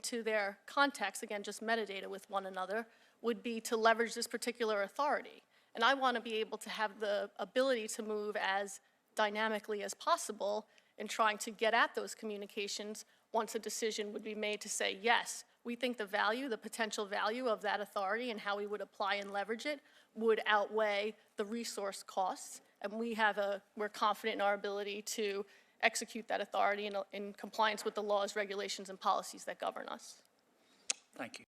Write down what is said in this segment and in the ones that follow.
to their context, again, just metadata with one another, would be to leverage this particular authority. And I want to be able to have the ability to move as dynamically as possible in trying to get at those communications once a decision would be made to say, yes, we think the value, the potential value of that authority and how we would apply and leverage it would outweigh the resource costs. And we're confident in our ability to execute that authority in compliance with the laws, regulations, and policies that govern us. Thank you.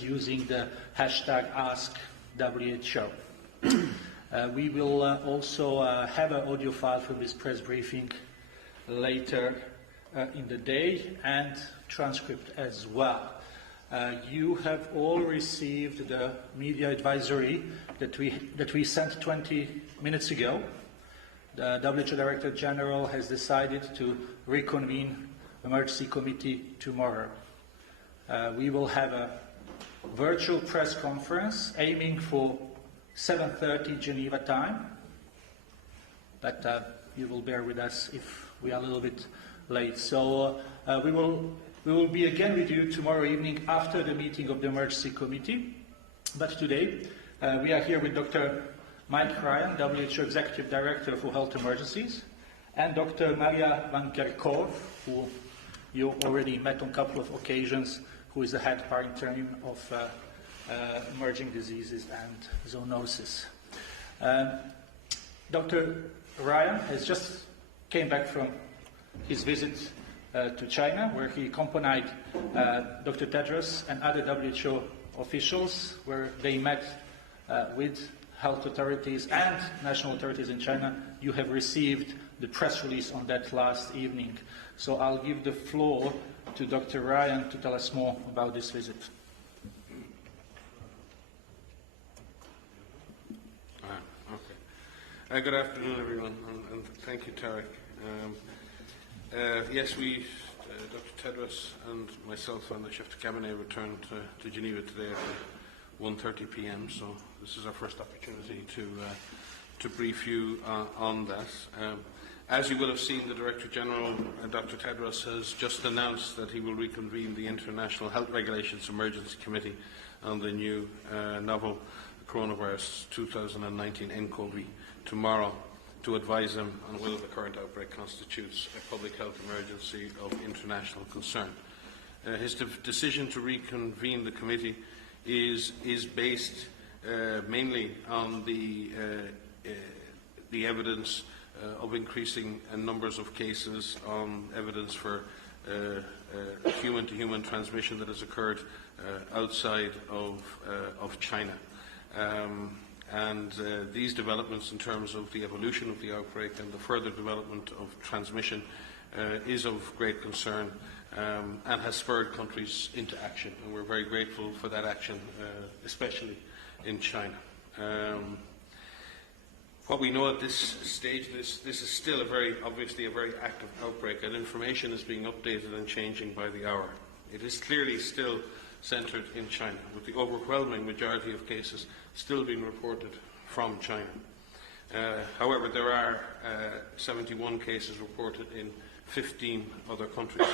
Using the hashtag AskWHO. We will also have an audio file from this press briefing later in the day and transcript as well. You have all received the media advisory that we sent 20 minutes ago. The WHO Director General has decided to reconvene the emergency committee tomorrow. We will have a virtual press conference aiming for 7:30 Geneva time, but you will bear with us if we are a little bit late. So we will be again with you tomorrow evening after the meeting of the emergency committee. But today we are here with Dr. Mike Ryan, WHO Executive Director for Health Emergencies, and Dr. Maria Van Kerkhove, who you already met on a couple of occasions, who is the head par interim of emerging diseases and zoonosis. Dr. Ryan has just came back from his visit to China, where he accompanied Dr. Tedros and other WHO officials, where they met with health authorities and national authorities in China. You have received the press release on that last evening. So I'll give the floor to Dr. Ryan to tell us more about this visit. Okay. Good afternoon, everyone, and thank you, Tarek. Yes, Dr. Tedros and myself and the chef de cabinet returned to Geneva today at 1:30 p.m. So this is our first opportunity to brief you on that. As you will have seen, the Director General, Dr. Tedros, has just announced that he will reconvene the International Health Regulations Emergency Committee on the new novel coronavirus 2019 nCoV tomorrow to advise him on whether the current outbreak constitutes a public health emergency of international concern. His decision to reconvene the committee is based mainly on the evidence of increasing numbers of cases, on evidence for human-to-human transmission that has occurred outside of China. These developments in terms of the evolution of the outbreak and the further development of transmission is of great concern and has spurred countries into action. And we're very grateful for that action, especially in China. What we know at this stage, this is still obviously a very active outbreak, and information is being updated and changing by the hour. It is clearly still centred in China, with the overwhelming majority of cases still being reported from China. However, there are 71 cases reported in 15 other countries.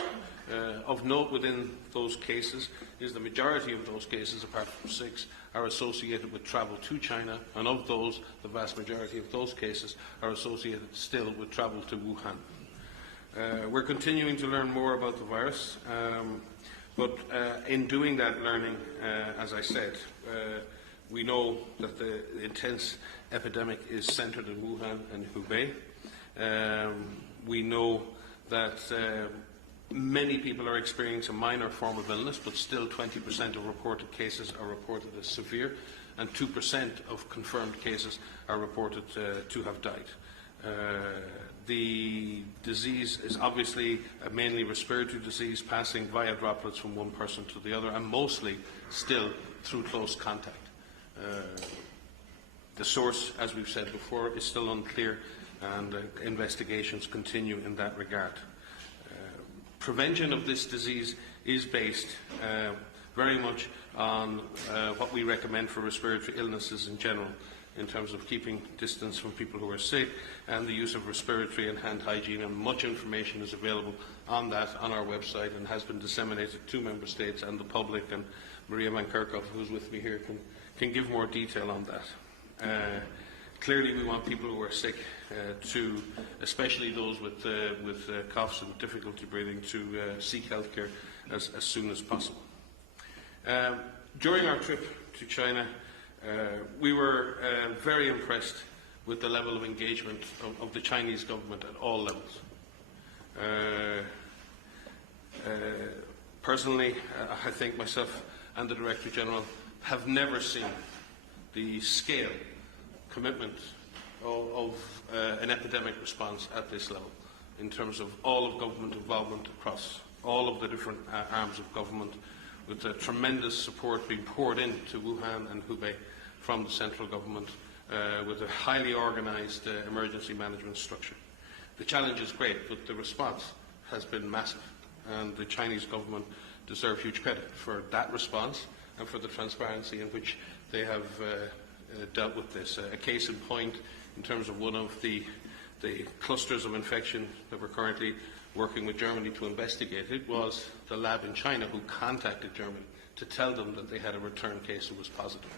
Of note within those cases is the majority of those cases, apart from 6, are associated with travel to China, and of those, the vast majority of those cases are associated still with travel to Wuhan. We're continuing to learn more about the virus, but in doing that learning, as I said, we know that the intense epidemic is centred in Wuhan and Hubei. We know that many people are experiencing a minor form of illness, but still 20% of reported cases are reported as severe, and 2% of confirmed cases are reported to have died. The disease is obviously a mainly respiratory disease, passing via droplets from one person to the other, and mostly still through close contact. The source, as we've said before, is still unclear, and investigations continue in that regard. Prevention of this disease is based very much on what we recommend for respiratory illnesses in general, in terms of keeping distance from people who are sick and the use of respiratory and hand hygiene, and much information is available on that on our website and has been disseminated to Member States and the public, and Maria Van Kerkhoff, who's with me here, can give more detail on that. Clearly we want people who are sick to, especially those with coughs and difficulty breathing, to seek health care as soon as possible. During our trip to China, we were very impressed with the level of engagement of the Chinese government at all levels. Personally, I think myself and the Director General have never seen the scale, commitment of an epidemic response at this level, in terms of all of government involvement across all of the different arms of government, with tremendous support being poured into Wuhan and Hubei from the central government, with a highly organised emergency management structure. The challenge is great, but the response has been massive, and the Chinese government deserve huge credit for that response and for the transparency in which they have dealt with this. A case in point, in terms of one of the clusters of infection that we're currently working with Germany to investigate, it was the lab in China who contacted Germany to tell them that they had a return case that was positive.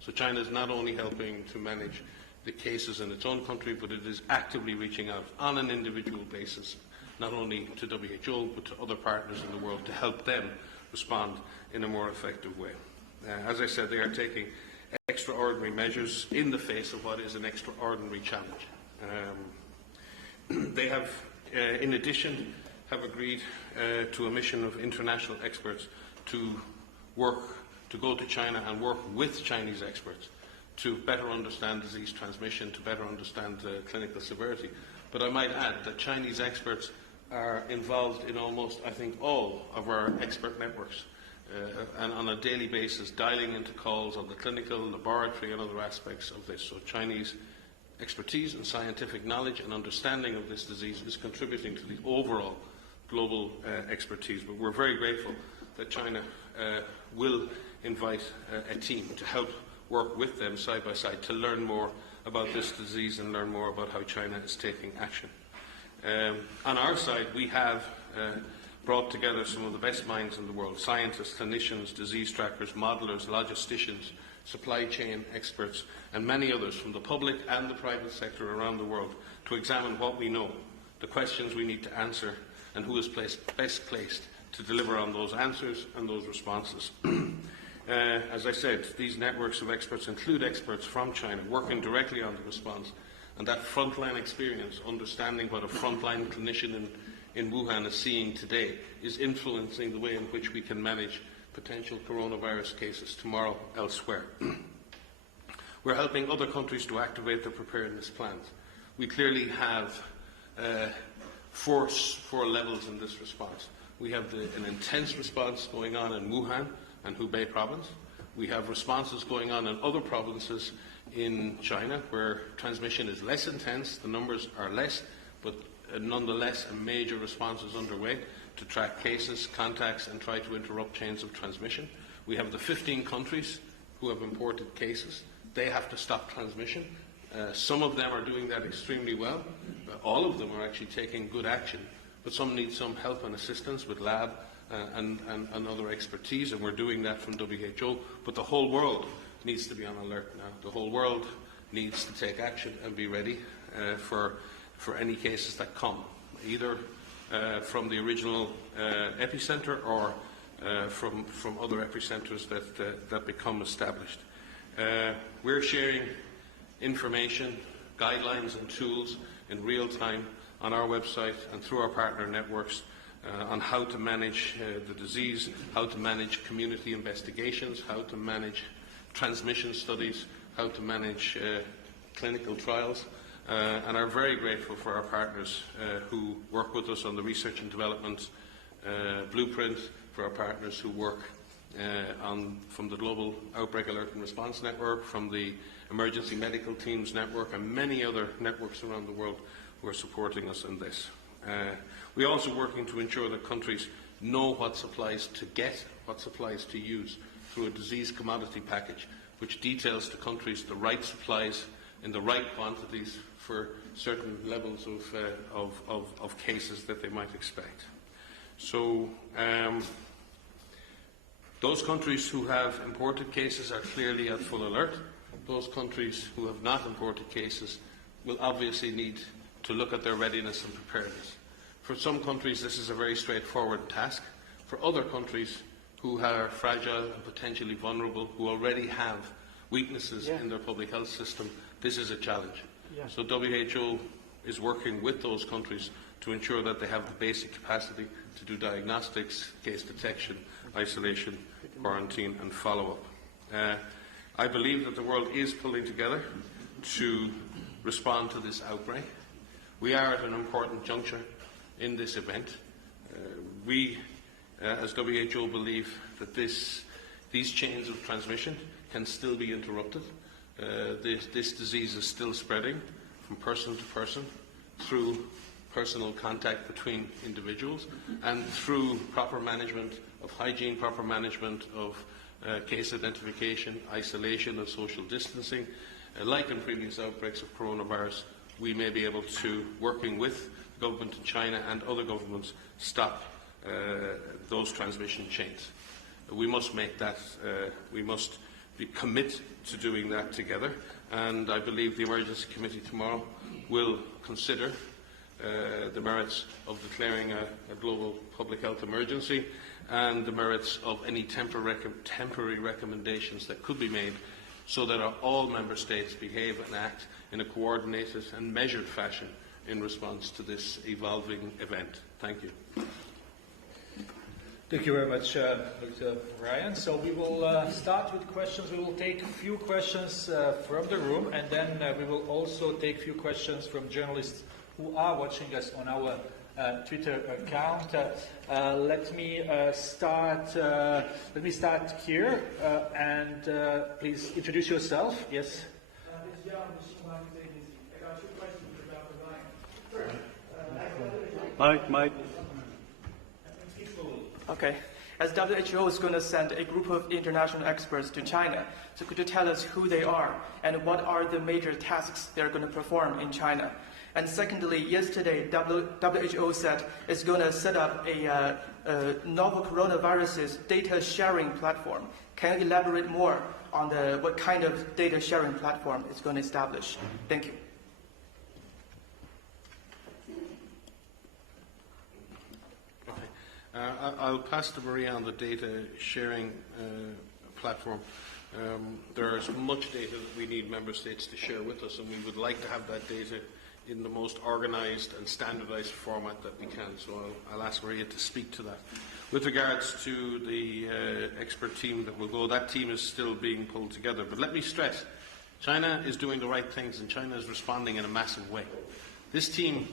So China is not only helping to manage the cases in its own country, but it is actively reaching out on an individual basis, not only to WHO, but to other partners in the world, to help them respond in a more effective way. As I said, they are taking extraordinary measures in the face of what is an extraordinary challenge. They have, in addition, have agreed to a mission of international experts to go to China and work with Chinese experts to better understand disease transmission, to better understand clinical severity. But I might add that Chinese experts are involved in almost, I think, all of our expert networks, and on a daily basis dialing into calls on the clinical, laboratory and other aspects of this. So Chinese expertise and scientific knowledge and understanding of this disease is contributing to the overall global expertise. But we're very grateful that China will invite a team to help work with them side by side to learn more about this disease and learn more about how China is taking action. On our side, we have brought together some of the best minds in the world: scientists, clinicians, disease trackers, modelers, logisticians, supply chain experts, and many others from the public and the private sector around the world, to examine what we know, the questions we need to answer, and who is best placed to deliver on those answers and those responses. As I said, these networks of experts include experts from China working directly on the response, and that frontline experience, understanding what a frontline clinician in Wuhan is seeing today, is influencing the way in which we can manage potential coronavirus cases tomorrow elsewhere. We're helping other countries to activate their preparedness plans. We clearly have four levels in this response. We have an intense response going on in Wuhan and Hubei province. We have responses going on in other provinces in China where transmission is less intense, the numbers are less, but nonetheless a major response is underway to track cases, contacts and try to interrupt chains of transmission. We have the 15 countries who have imported cases. They have to stop transmission. Some of them are doing that extremely well. All of them are actually taking good action, but some need some help and assistance with lab and other expertise, and we're doing that from WHO. But the whole world needs to be on alert now. The whole world needs to take action and be ready for any cases that come, either from the original epicenter or from other epicenters that become established. We're sharing information, guidelines and tools in real time on our website and through our partner networks on how to manage the disease, how to manage community investigations, how to manage transmission studies, how to manage clinical trials, and are very grateful for our partners who work with us on the research and development blueprint, for our partners who work from the Global Outbreak Alert and Response Network, from the Emergency Medical Teams Network, and many other networks around the world who are supporting us in this. We're also working to ensure that countries know what supplies to get, what supplies to use, through a disease commodity package, which details to countries the right supplies in the right quantities for certain levels of cases that they might expect. So those countries who have imported cases are clearly at full alert. Those countries who have not imported cases will obviously need to look at their readiness and preparedness. For some countries, this is a very straightforward task. For other countries who are fragile and potentially vulnerable, who already have weaknesses in their public health system, this is a challenge. So WHO is working with those countries to ensure that they have the basic capacity to do diagnostics, case detection, isolation, quarantine and follow-up. I believe that the world is pulling together to respond to this outbreak. We are at an important juncture in this event. We, as WHO, believe that these chains of transmission can still be interrupted. This disease is still spreading from person to person through personal contact between individuals and through proper management of hygiene, proper management of case identification, isolation and social distancing. Like in previous outbreaks of coronavirus, we may be able to, working with the government in China and other governments, stop those transmission chains. We must make that, we must commit to doing that together, and I believe the Emergency Committee tomorrow will consider the merits of declaring a global public health emergency and the merits of any temporary recommendations that could be made so that all Member States behave and act in a coordinated and measured fashion in response to this evolving event. Thank you. Thank you very much, Dr. Ryan. So we will start with questions. We will take a few questions from the room, and then we will also take a few questions from journalists who are watching us on our Twitter account. Let me start here, and please introduce yourself. Yes. Mike. Okay. As WHO is going to send a group of international experts to China, so could you tell us who they are and what are the major tasks they're going to perform in China? And secondly, yesterday WHO said it's going to set up a novel coronaviruses data sharing platform. Can you elaborate more on what kind of data sharing platform it's going to establish? Thank you. I'll pass to Maria on the data sharing platform. There is much data that we need Member States to share with us, and we would like to have that data in the most organised and standardised format that we can. So I'll ask Maria to speak to that. With regards to the expert team that will go, that team is still being pulled together. But let me stress, China is doing the right things, and China is responding in a massive way. This team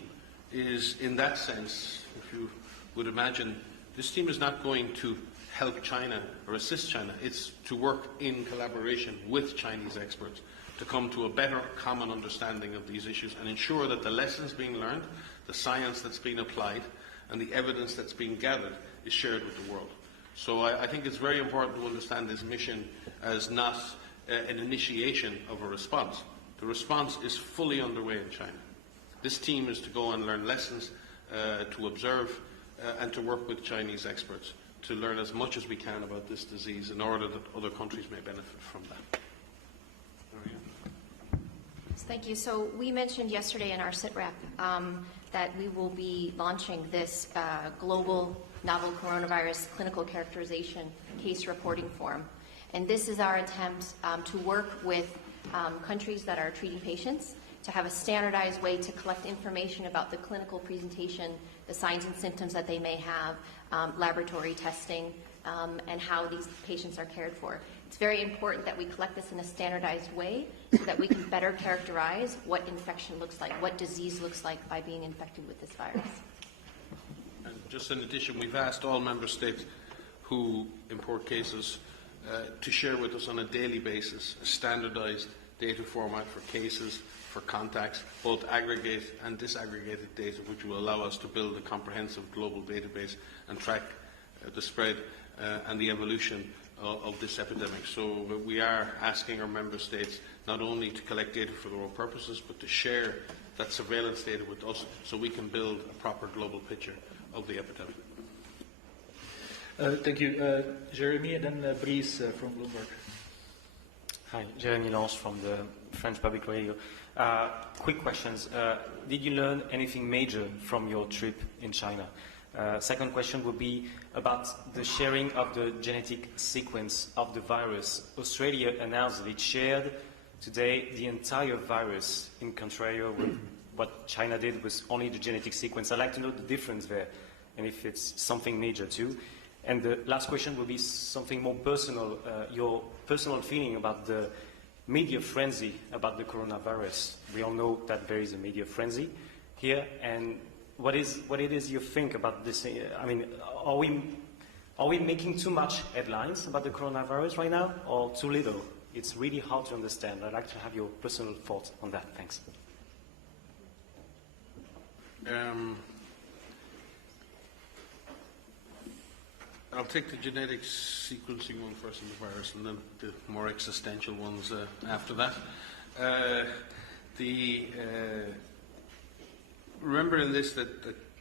is, in that sense, if you would imagine, this team is not going to help China or assist China. It's to work in collaboration with Chinese experts to come to a better common understanding of these issues and ensure that the lessons being learned, the science that's been applied, and the evidence that's being gathered is shared with the world. So I think it's very important to understand this mission as not an initiation of a response. The response is fully underway in China. This team is to go and learn lessons, to observe, and to work with Chinese experts to learn as much as we can about this disease in order that other countries may benefit from that. Thank you. So we mentioned yesterday in our SITREP that we will be launching this global novel coronavirus clinical characterization case reporting form. And this is our attempt to work with countries that are treating patients to have a standardized way to collect information about the clinical presentation, the signs and symptoms that they may have, laboratory testing, and how these patients are cared for. It's very important that we collect this in a standardized way so that we can better characterize what infection looks like, what disease looks like by being infected with this virus. And just in addition, we've asked all Member States who import cases to share with us on a daily basis a standardized data format for cases, for contacts, both aggregate and disaggregated data, which will allow us to build a comprehensive global database and track the spread and the evolution of this epidemic. So we are asking our member states not only to collect data for their own purposes, but to share that surveillance data with us so we can build a proper global picture of the epidemic. Thank you. Jeremy, and then Brice from Bloomberg. Hi, Jeremy Lange from the French Public Radio. Quick questions. Did you learn anything major from your trip in China? Second question would be about the sharing of the genetic sequence of the virus. Australia announced that it shared today the entire virus, in contrary with what China did with only the genetic sequence. I'd like to know the difference there, and if it's something major too. And the last question would be something more personal, your personal feeling about the media frenzy about the coronavirus. We all know that there is a media frenzy here, and what it is you think about this? I mean, are we making too much headlines about the coronavirus right now, or too little? It's really hard to understand. I'd like to have your personal thoughts on that. Thanks. I'll take the genetic sequencing one first in the virus, and then the more existential ones after that. Remember in this that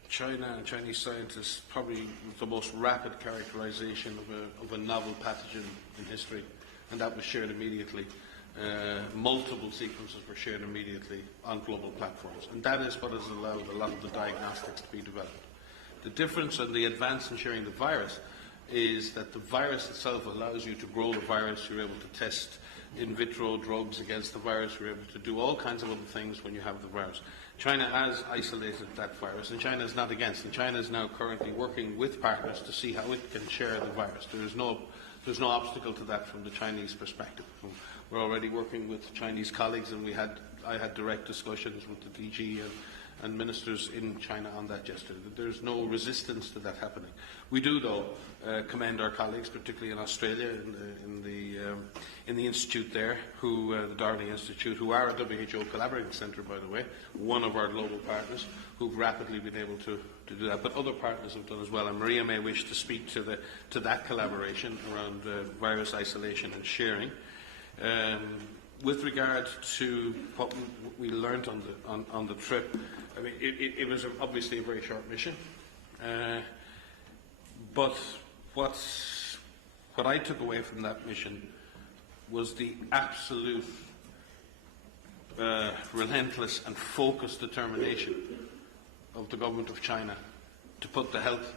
China and Chinese scientists probably the most rapid characterization of a novel pathogen in history, and that was shared immediately. Multiple sequences were shared immediately on global platforms, and that is what has allowed a lot of the diagnostics to be developed. The difference and the advance in sharing the virus is that the virus itself allows you to grow the virus. You're able to test in vitro drugs against the virus. You're able to do all kinds of other things when you have the virus. China has isolated that virus, and China is not against. And China is now currently working with partners to see how it can share the virus. There's no obstacle to that from the Chinese perspective. We're already working with Chinese colleagues, and I had direct discussions with the DG and ministers in China on that yesterday. There's no resistance to that happening. We do, though, commend our colleagues, particularly in Australia, in the institute there, the Darling Institute, who are a WHO collaborating centre, by the way, one of our global partners, who've rapidly been able to do that. But other partners have done as well, and Maria may wish to speak to that collaboration around virus isolation and sharing. With regard to what we learned on the trip, I mean, it was obviously a very short mission, but what I took away from that mission was the absolute relentless and focused determination of the government of China to put the health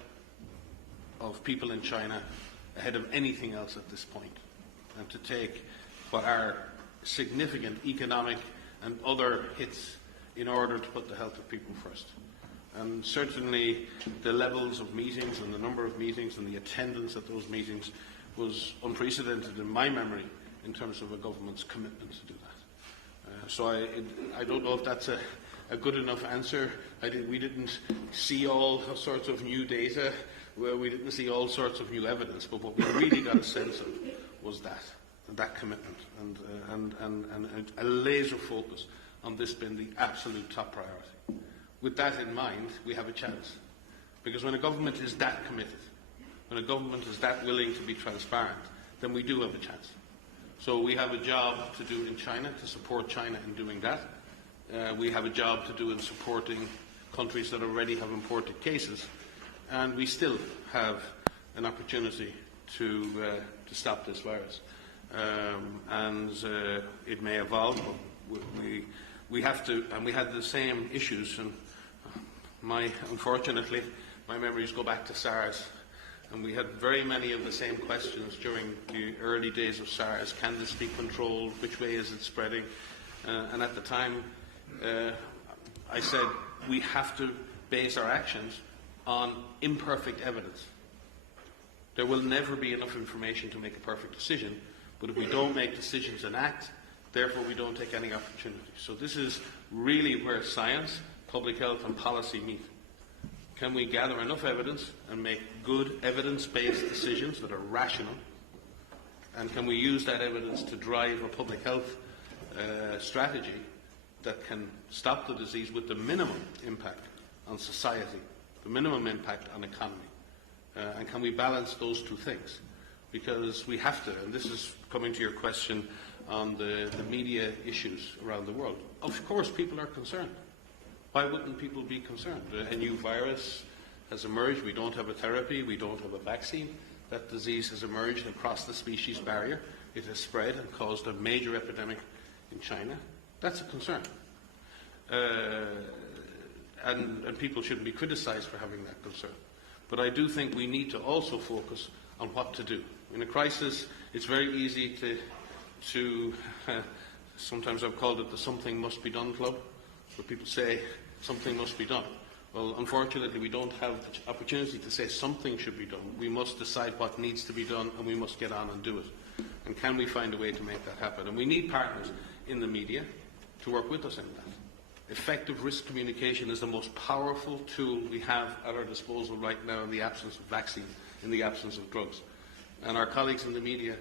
of people in China ahead of anything else at this point, and to take what are significant economic and other hits in order to put the health of people first. And certainly the levels of meetings and the number of meetings and the attendance at those meetings was unprecedented in my memory in terms of a government's commitment to do that. So I don't know if that's a good enough answer. We didn't see all sorts of new data, we didn't see all sorts of new evidence, but what we really got a sense of was that commitment and a laser focus on this being the absolute top priority. With that in mind, we have a chance. Because when a government is that committed, when a government is that willing to be transparent, then we do have a chance. So we have a job to do in China, to support China in doing that. We have a job to do in supporting countries that already have imported cases. And we still have an opportunity to stop this virus. And it may evolve, but we have to, and we had the same issues, and unfortunately, my memories go back to SARS, and we had very many of the same questions during the early days of SARS. Can this be controlled? Which way is it spreading? And at the time, I said, we have to base our actions on imperfect evidence. There will never be enough information to make a perfect decision, but if we don't make decisions and act, therefore we don't take any opportunity. So this is really where science, public health and policy meet. Can we gather enough evidence and make good evidence-based decisions that are rational? And can we use that evidence to drive a public health strategy that can stop the disease with the minimum impact on society, the minimum impact on economy? And can we balance those two things? because we have to, and this is coming to your question on the media issues around the world. Of course people are concerned. Why wouldn't people be concerned? A new virus has emerged, we don't have a therapy, we don't have a vaccine. That disease has emerged across the species barrier. It has spread and caused a major epidemic in China. That's a concern. And people shouldn't be criticised for having that concern. But I do think we need to also focus on what to do. In a crisis, it's very easy to sometimes I've called it the something must be done club, where people say something must be done. Well, unfortunately, we don't have the opportunity to say something should be done. We must decide what needs to be done, and we must get on and do it. And can we find a way to make that happen? And we need partners in the media to work with us in that. Effective risk communication is the most powerful tool we have at our disposal right now in the absence of vaccine, in the absence of drugs. And our colleagues in the media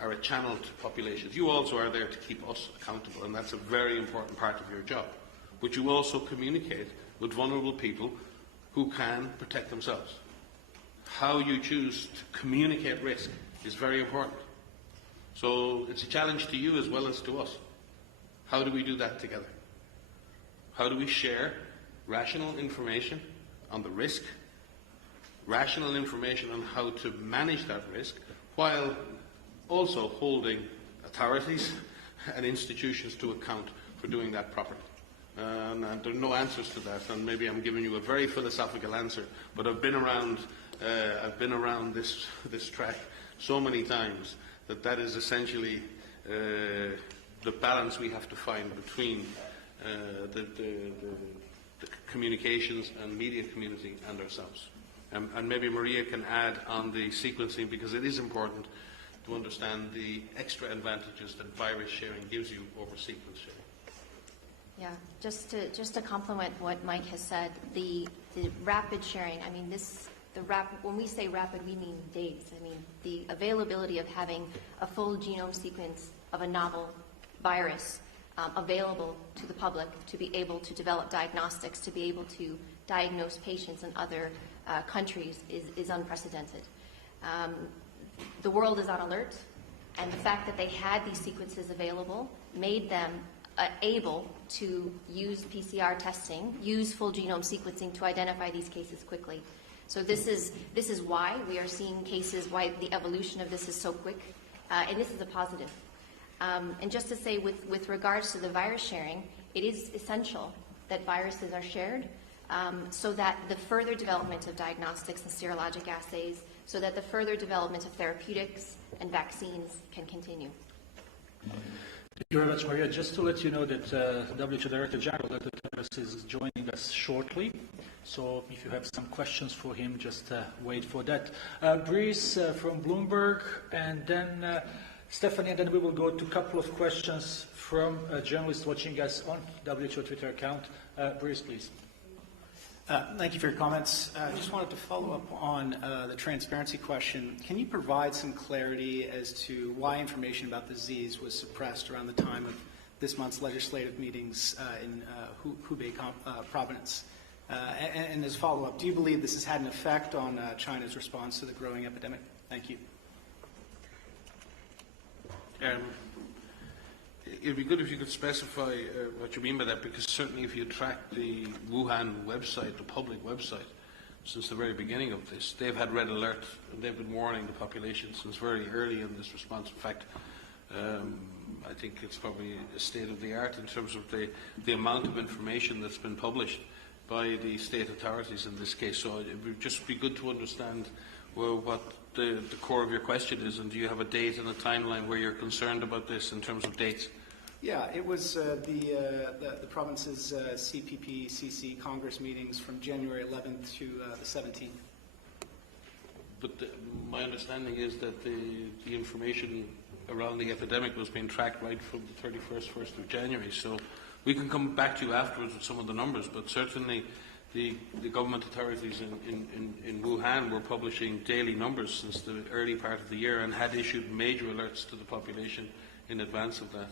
are a channel to populations. You also are there to keep us accountable, and that's a very important part of your job. But you also communicate with vulnerable people who can protect themselves. How you choose to communicate risk is very important. So it's a challenge to you as well as to us. How do we do that together? How do we share rational information on the risk, rational information on how to manage that risk, while also holding authorities and institutions to account for doing that properly? And there are no answers to that, and maybe I'm giving you a very philosophical answer, but I've been around this track so many times that is essentially the balance we have to find between the communications and media community and ourselves. And maybe Maria can add on the sequencing, because it is important to understand the extra advantages that virus sharing gives you over sequence sharing. Yeah, just to complement what Mike has said, the rapid sharing, I mean, when we say rapid, we mean days. I mean, the availability of having a full genome sequence of a novel virus available to the public to be able to develop diagnostics, to be able to diagnose patients in other countries is unprecedented. The world is on alert, and the fact that they had these sequences available made them able to use PCR testing, use full genome sequencing to identify these cases quickly. So this is why we are seeing cases, why the evolution of this is so quick, and this is a positive. And just to say, with regards to the virus sharing, it is essential that viruses are shared so that the further development of diagnostics and serologic assays, so that the further development of therapeutics and vaccines can continue. Thank you very much, Maria. Just to let you know that WHO Director General Dr. Tedros is joining us shortly. So if you have some questions for him, just wait for that. Brice from Bloomberg, and then Stephanie, and then we will go to a couple of questions from journalists watching us on WHO Twitter account. Brice, please. Thank you for your comments. I just wanted to follow up on the transparency question. Can you provide some clarity as to why information about the disease was suppressed around the time of this month's legislative meetings in Hubei province? And as follow-up, do you believe this has had an effect on China's response to the growing epidemic? Thank you. It'd be good if you could specify what you mean by that, because certainly if you track the Wuhan website, the public website, since the very beginning of this, they've had red alert, and they've been warning the population since very early in this response. In fact, I think it's probably a state of the art in terms of the amount of information that's been published by the state authorities in this case. So it would just be good to understand what the core of your question is, and do you have a date and a timeline where you're concerned about this in terms of dates? Yeah, it was the province's CPP-CC Congress meetings from January 11th to the 17th. But my understanding is that the information around the epidemic was being tracked right from the 1st of January. So we can come back to you afterwards with some of the numbers, but certainly the government authorities in Wuhan were publishing daily numbers since the early part of the year and had issued major alerts to the population in advance of that.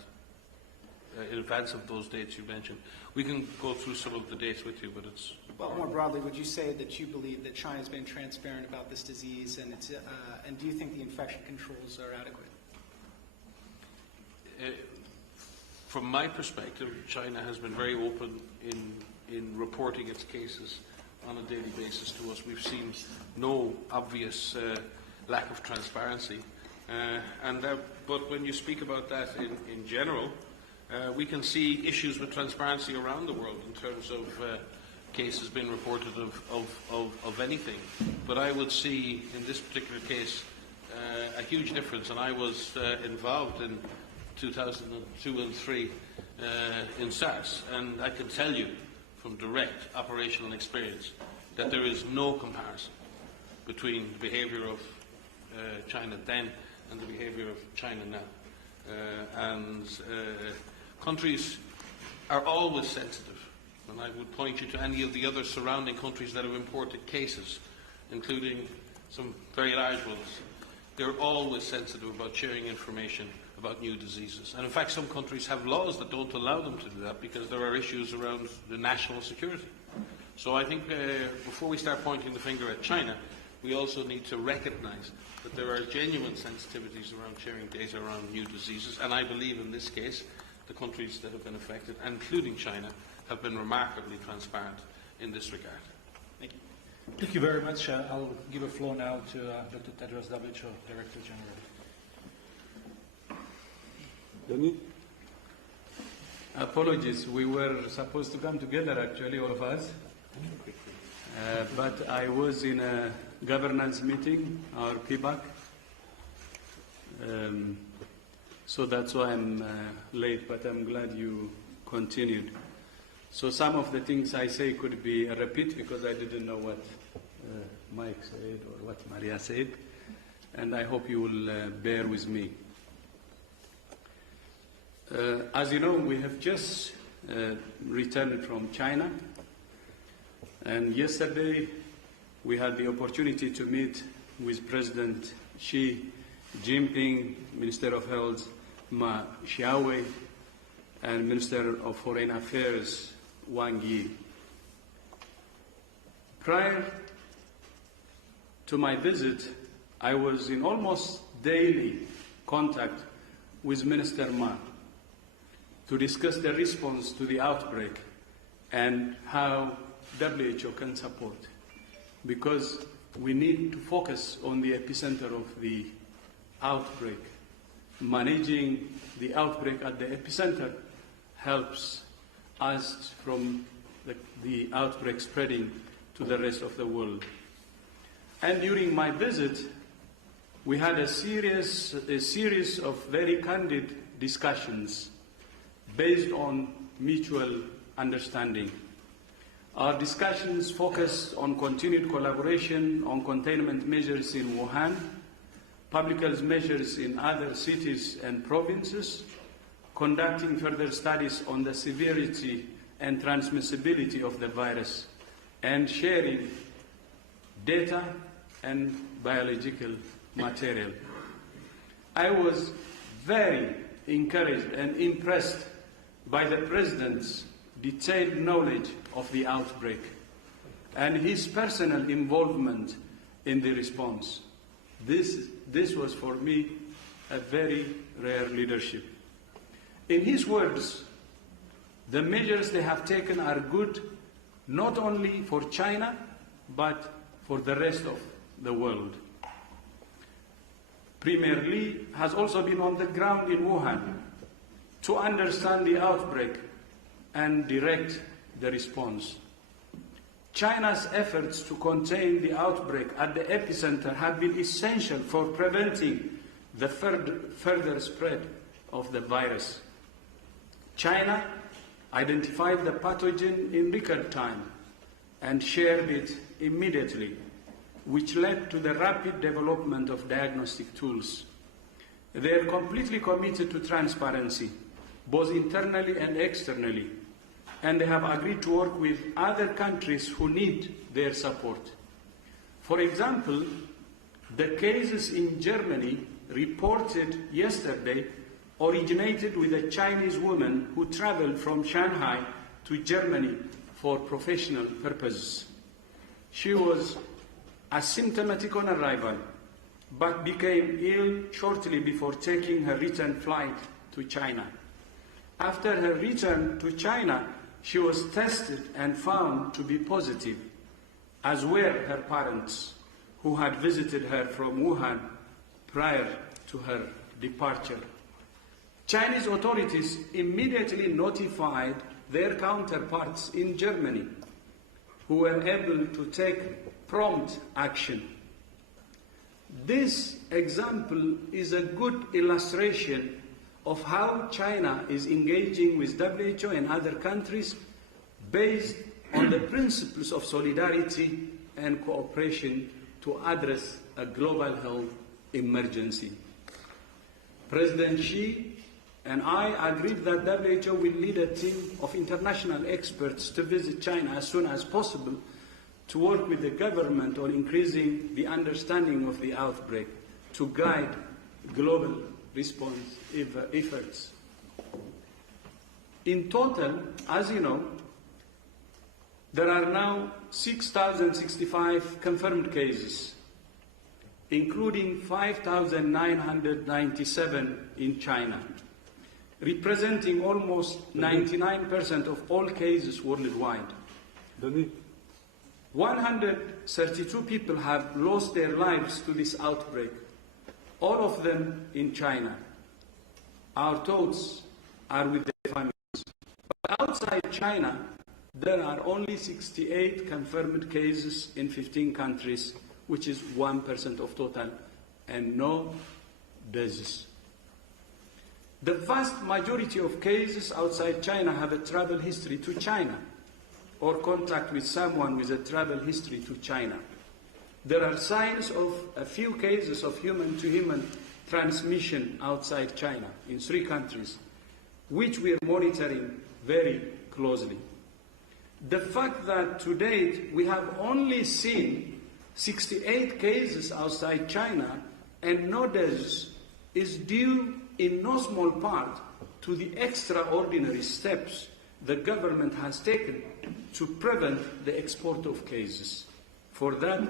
in advance of those dates you mentioned. We can go through some of the dates with you, but it's... Well, more broadly, would you say that you believe that China's been transparent about this disease, and do you think the infection controls are adequate? From my perspective, China has been very open in reporting its cases on a daily basis to us. We've seen no obvious lack of transparency. But when you speak about that in general, we can see issues with transparency around the world in terms of cases being reported of anything. But I would see in this particular case a huge difference, and I was involved in 2002 and 3 in SARS, and I can tell you from direct operational experience that there is no comparison between the behaviour of China then and the behaviour of China now. Countries are always sensitive, and I would point you to any of the other surrounding countries that have imported cases, including some very large ones. They're always sensitive about sharing information about new diseases. And in fact, some countries have laws that don't allow them to do that because there are issues around the national security. So I think before we start pointing the finger at China, we also need to recognise that there are genuine sensitivities around sharing data around new diseases, and I believe in this case the countries that have been affected, including China, have been remarkably transparent in this regard. Thank you. Thank you very much. I'll give the floor now to Dr. Tedros, WHO Director General. Apologies, we were supposed to come together actually, all of us. But I was in a governance meeting, our PBAC. So that's why I'm late, but I'm glad you continued. So some of the things I say could be a repeat because I didn't know what Mike said or what Maria said. And I hope you will bear with me. As you know, we have just returned from China, and yesterday we had the opportunity to meet with President Xi Jinping, Minister of Health Ma Xiaowei, and Minister of Foreign Affairs Wang Yi. Prior to my visit, I was in almost daily contact with Minister Ma to discuss the response to the outbreak and how WHO can support. Because we need to focus on the epicenter of the outbreak. Managing the outbreak at the epicenter helps us from the outbreak spreading to the rest of the world. And during my visit, we had a series of very candid discussions based on mutual understanding. Our discussions focused on continued collaboration on containment measures in Wuhan, public health measures in other cities and provinces, conducting further studies on the severity and transmissibility of the virus, and sharing data and biological material. I was very encouraged and impressed by the President's detailed knowledge of the outbreak and his personal involvement in the response. This was for me a very rare leadership. In his words, the measures they have taken are good not only for China, but for the rest of the world. Premier Li has also been on the ground in Wuhan to understand the outbreak and direct the response. China's efforts to contain the outbreak at the epicenter have been essential for preventing the further spread of the virus. China identified the pathogen in record time and shared it immediately, which led to the rapid development of diagnostic tools. They are completely committed to transparency, both internally and externally, and they have agreed to work with other countries who need their support. For example, the cases in Germany reported yesterday originated with a Chinese woman who traveled from Shanghai to Germany for professional purposes. She was asymptomatic on arrival, but became ill shortly before taking her return flight to China. After her return to China, she was tested and found to be positive, as were her parents, who had visited her from Wuhan prior to her departure. Chinese authorities immediately notified their counterparts in Germany, who were able to take prompt action. This example is a good illustration of how China is engaging with WHO and other countries based on the principles of solidarity and cooperation to address a global health emergency. President Xi and I agreed that WHO will lead a team of international experts to visit China as soon as possible to work with the government on increasing the understanding of the outbreak to guide global response efforts. In total, as you know, there are now 6,065 confirmed cases, including 5,997 in China, representing almost 99% of all cases worldwide. 132 people have lost their lives to this outbreak, all of them in China. Our thoughts are with their families. But outside China, there are only 68 confirmed cases in 15 countries, which is 1% of total, and no deaths. The vast majority of cases outside China have a travel history to China or contact with someone with a travel history to China. There are signs of a few cases of human-to-human transmission outside China in 3 countries, which we are monitoring very closely. The fact that to date we have only seen 68 cases outside China and no deaths is due in no small part to the extraordinary steps the government has taken to prevent the export of cases. For that,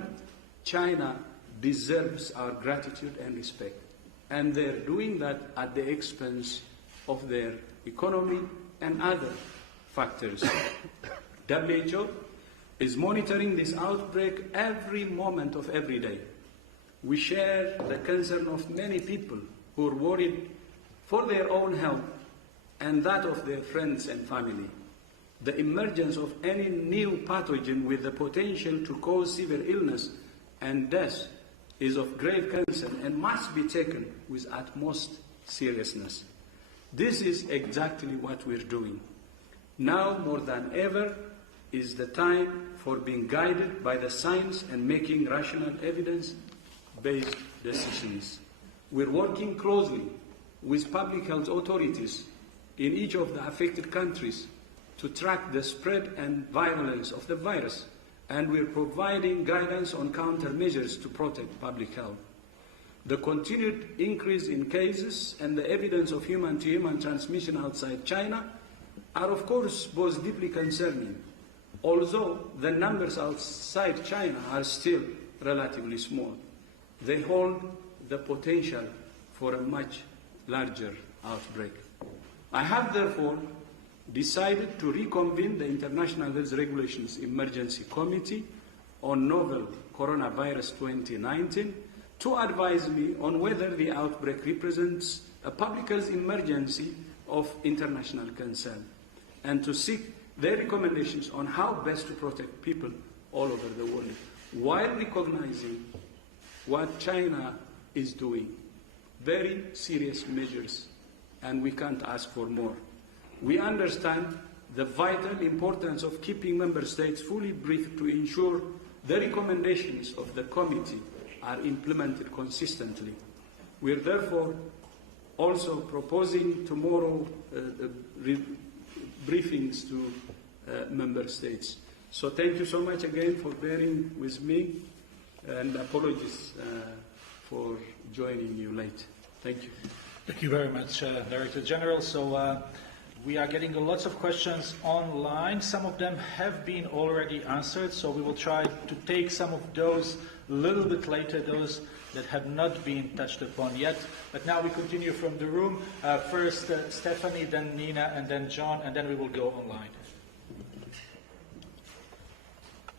China deserves our gratitude and respect, and they're doing that at the expense of their economy and other factors. WHO is monitoring this outbreak every moment of every day. We share the concern of many people who are worried for their own health and that of their friends and family. The emergence of any new pathogen with the potential to cause severe illness and death is of grave concern and must be taken with utmost seriousness. This is exactly what we're doing. Now more than ever is the time for being guided by the science and making rational evidence-based decisions. We're working closely with public health authorities in each of the affected countries to track the spread and virulence of the virus, and we're providing guidance on countermeasures to protect public health. The continued increase in cases and the evidence of human-to-human transmission outside China are, of course, both deeply concerning, although the numbers outside China are still relatively small. They hold the potential for a much larger outbreak. I have, therefore, decided to reconvene the International Health Regulations Emergency Committee on Novel Coronavirus 2019 to advise me on whether the outbreak represents a public health emergency of international concern, and to seek their recommendations on how best to protect people all over the world, while recognizing what China is doing. Very serious measures, and we can't ask for more. We understand the vital importance of keeping member states fully briefed to ensure the recommendations of the committee are implemented consistently. We are therefore also proposing tomorrow briefings to member states. So thank you so much again for bearing with me, and apologies for joining you late. Thank you. Thank you very much, Director General. So we are getting lots of questions online. Some of them have been already answered, so we will try to take some of those a little bit later, those that have not been touched upon yet. But now we continue from the room. First Stephanie, then Nina, and then John, and then we will go online.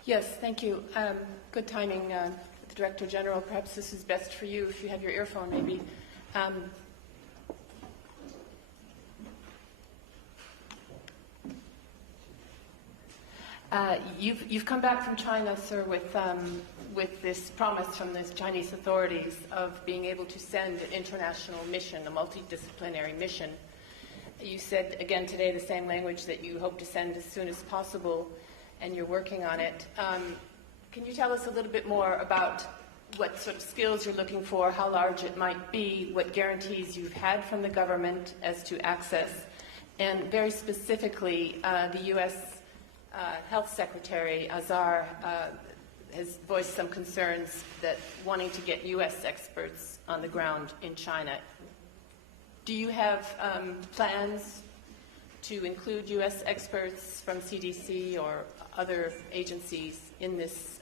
Yes, thank you. Good timing, the Director General. Perhaps this is best for you if you have your earphone, maybe. You've come back from China, sir, with this promise from the Chinese authorities of being able to send an international mission, a multidisciplinary mission. You said again today the same language that you hope to send as soon as possible, and you're working on it. Can you tell us a little bit more about what sort of skills you're looking for, how large it might be, what guarantees you've had from the government as to access, and very specifically, the U.S. Health Secretary Azar has voiced some concerns that wanting to get U.S. experts on the ground in China. Do you have plans to include U.S. experts from CDC or other agencies in this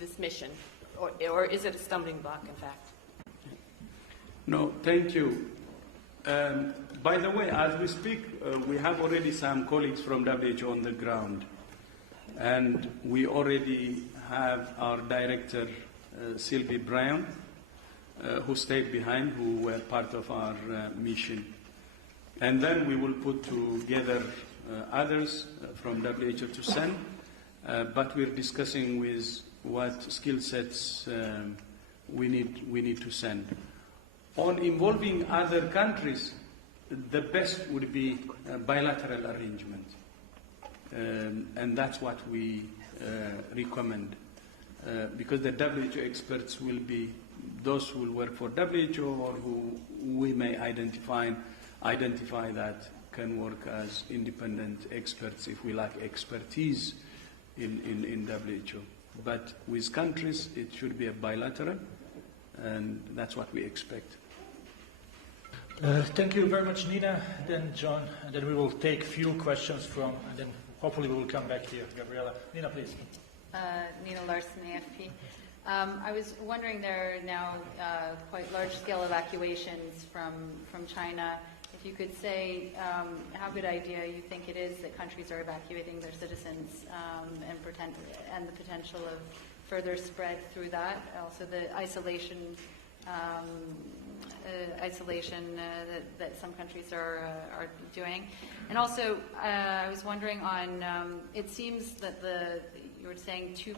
this mission, or is it a stumbling block, in fact? No, thank you. By the way, as we speak, we have already some colleagues from WHO on the ground, and we already have our director, Sylvie Brown, who stayed behind, who were part of our mission. And then we will put together others from WHO to send, but we're discussing with what skill sets we need to send. On involving other countries, the best would be a bilateral arrangement, and that's what we recommend, because the WHO experts will be those who will work for WHO or who we may identify that can work as independent experts if we lack expertise in WHO. But with countries, it should be a bilateral, and that's what we expect. Thank you very much, Nina, then John, and then we will take a few questions from, and then hopefully we will come back to you, Gabriela. Nina, please. Nina Larson, AFP. I was wondering, there are now quite large-scale evacuations from China. If you could say how good idea you think it is that countries are evacuating their citizens and the potential of further spread through that. Also the isolation that some countries are doing. And also, I was wondering on, it seems that you were saying 2%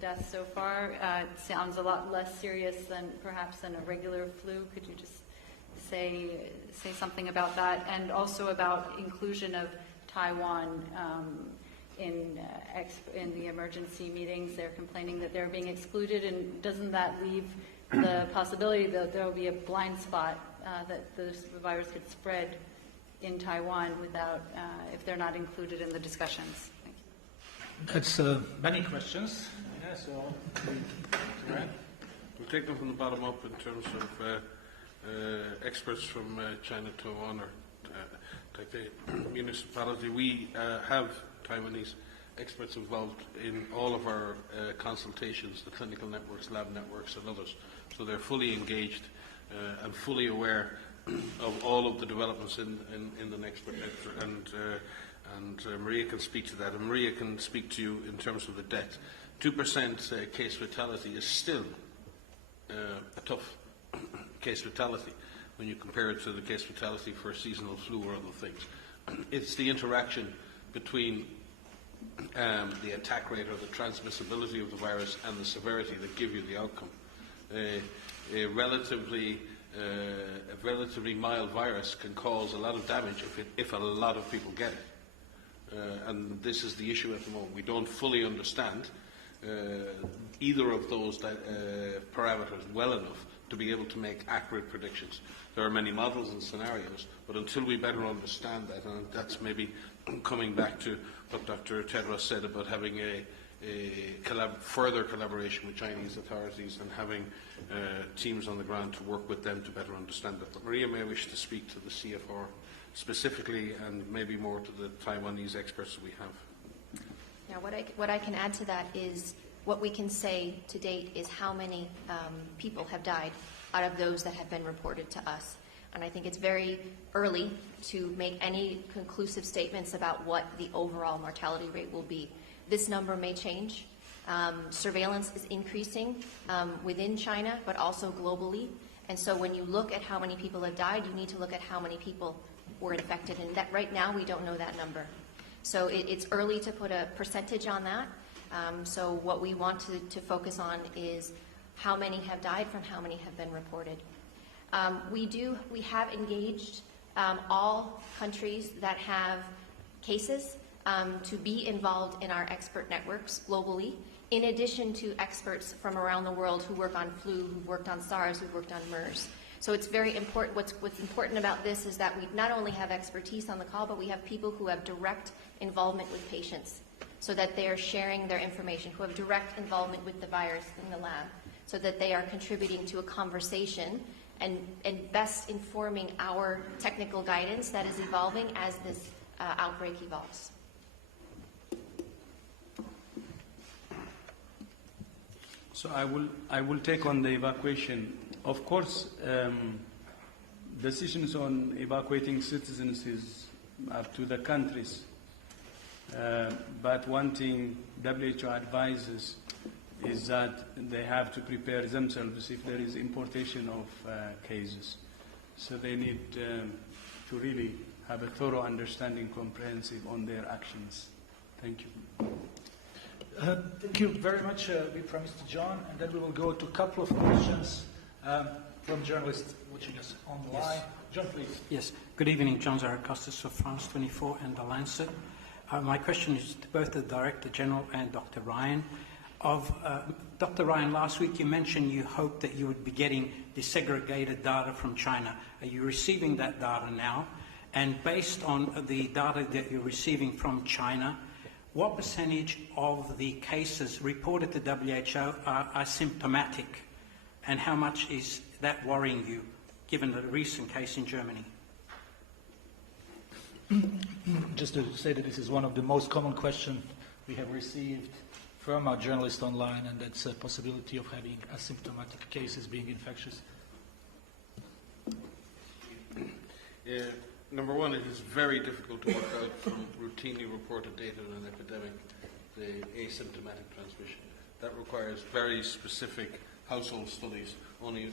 deaths so far. It sounds a lot less serious than perhaps than a regular flu. Could you just say something about that, and also about inclusion of Taiwan in the emergency meetings? They're complaining that they're being excluded, and doesn't that leave the possibility that there will be a blind spot that the virus could spread in Taiwan without if they're not included in the discussions? That's many questions. Yeah, so we'll take them from the bottom up in terms of experts from China, Taiwan, or Taipei municipality. We have Taiwanese experts involved in all of our consultations, the clinical networks, lab networks, and others. So they're fully engaged and fully aware of all of the developments in the next project. And Maria can speak to that. And Maria can speak to you in terms of the death. 2% case fatality is still a tough case fatality when you compare it to the case fatality for seasonal flu or other things. It's the interaction between the attack rate or the transmissibility of the virus and the severity that give you the outcome. A relatively mild virus can cause a lot of damage if a lot of people get it. And this is the issue at the moment. We don't fully understand either of those parameters well enough to be able to make accurate predictions. There are many models and scenarios, but until we better understand that, and that's maybe coming back to what Dr. Tedros said about having further collaboration with Chinese authorities and having teams on the ground to work with them to better understand it. But Maria may wish to speak to the CFR specifically and maybe more to the Taiwanese experts that we have. Yeah, what I can add to that is what we can say to date is how many people have died out of those that have been reported to us. And I think it's very early to make any conclusive statements about what the overall mortality rate will be. This number may change. Surveillance is increasing within China, but also globally. And so when you look at how many people have died, you need to look at how many people were infected. And that right now, we don't know that number. So it's early to put a percentage on that. So what we want to focus on is how many have died from how many have been reported. We have engaged all countries that have cases to be involved in our expert networks globally, in addition to experts from around the world who work on flu, who've worked on SARS, who've worked on MERS. So it's very important. What's important about this is that we not only have expertise on the call, but we have people who have direct involvement with patients, so that they are sharing their information, who have direct involvement with the virus in the lab, so that they are contributing to a conversation and best informing our technical guidance that is evolving as this outbreak evolves. So I will take on the evacuation. Of course, decisions on evacuating citizens is up to the countries. But one thing WHO advises is that they have to prepare themselves if there is importation of cases. So they need to really have a thorough understanding, comprehensive on their actions. Thank you. Thank you very much. We promised to John, and then we will go to a couple of questions from journalists watching us online. Yes. John, please. Yes. Good evening, John Zarakostas of France 24 and The Lancet. My question is to both the Director General and Dr. Ryan. Dr. Ryan, last week you mentioned you hoped that you would be getting desegregated data from China. Are you receiving that data now? And based on the data that you're receiving from China, what percentage of the cases reported to WHO are asymptomatic? And how much is that worrying you, given the recent case in Germany? Just to say that this is one of the most common questions we have received from our journalists online, and that's a possibility of having asymptomatic cases being infectious. Number one, it is very difficult to work out from routinely reported data in an epidemic the asymptomatic transmission. That requires very specific household studies, only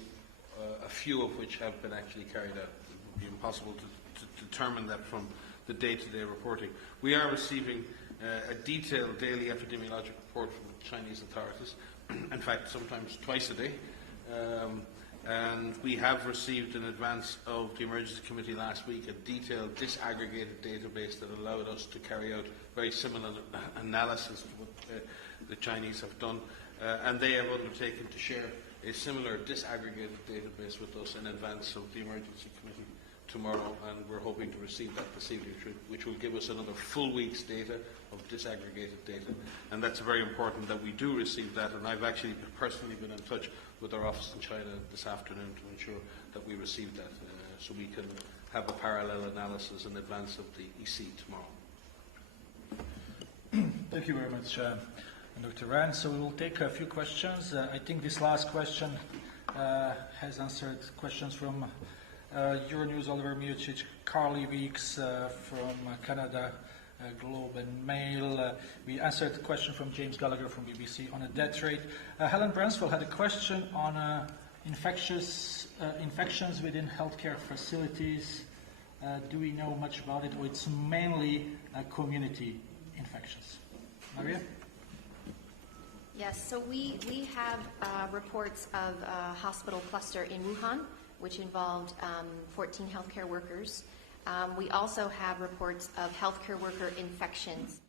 a few of which have been actually carried out. It would be impossible to determine that from the day-to-day reporting. We are receiving a detailed daily epidemiologic report from the Chinese authorities, in fact sometimes twice a day, and we have received in advance of the Emergency Committee last week a detailed disaggregated database that allowed us to carry out very similar analysis to what the Chinese have done, and they have undertaken to share a similar disaggregated database with us in advance of the Emergency Committee tomorrow, and we're hoping to receive that this evening, which will give us another full week's data of disaggregated data. And that's very important that we do receive that, and I've actually personally been in touch with our office in China this afternoon to ensure that we receive that, so we can have a parallel analysis in advance of the EC tomorrow. Thank you very much, Dr. Ryan. So we will take a few questions. I think this last question has answered questions from Euronews, Oliver Miocic, Carly Weeks from Canada, Globe and Mail. We answered a question from James Gallagher from BBC on a death rate. Helen Branswell had a question on infections within healthcare facilities. Do we know much about it, or it's mainly community infections? Maria? Yes, so we have reports of a hospital cluster in Wuhan, which involved 14 healthcare workers. We also have reports of healthcare worker infections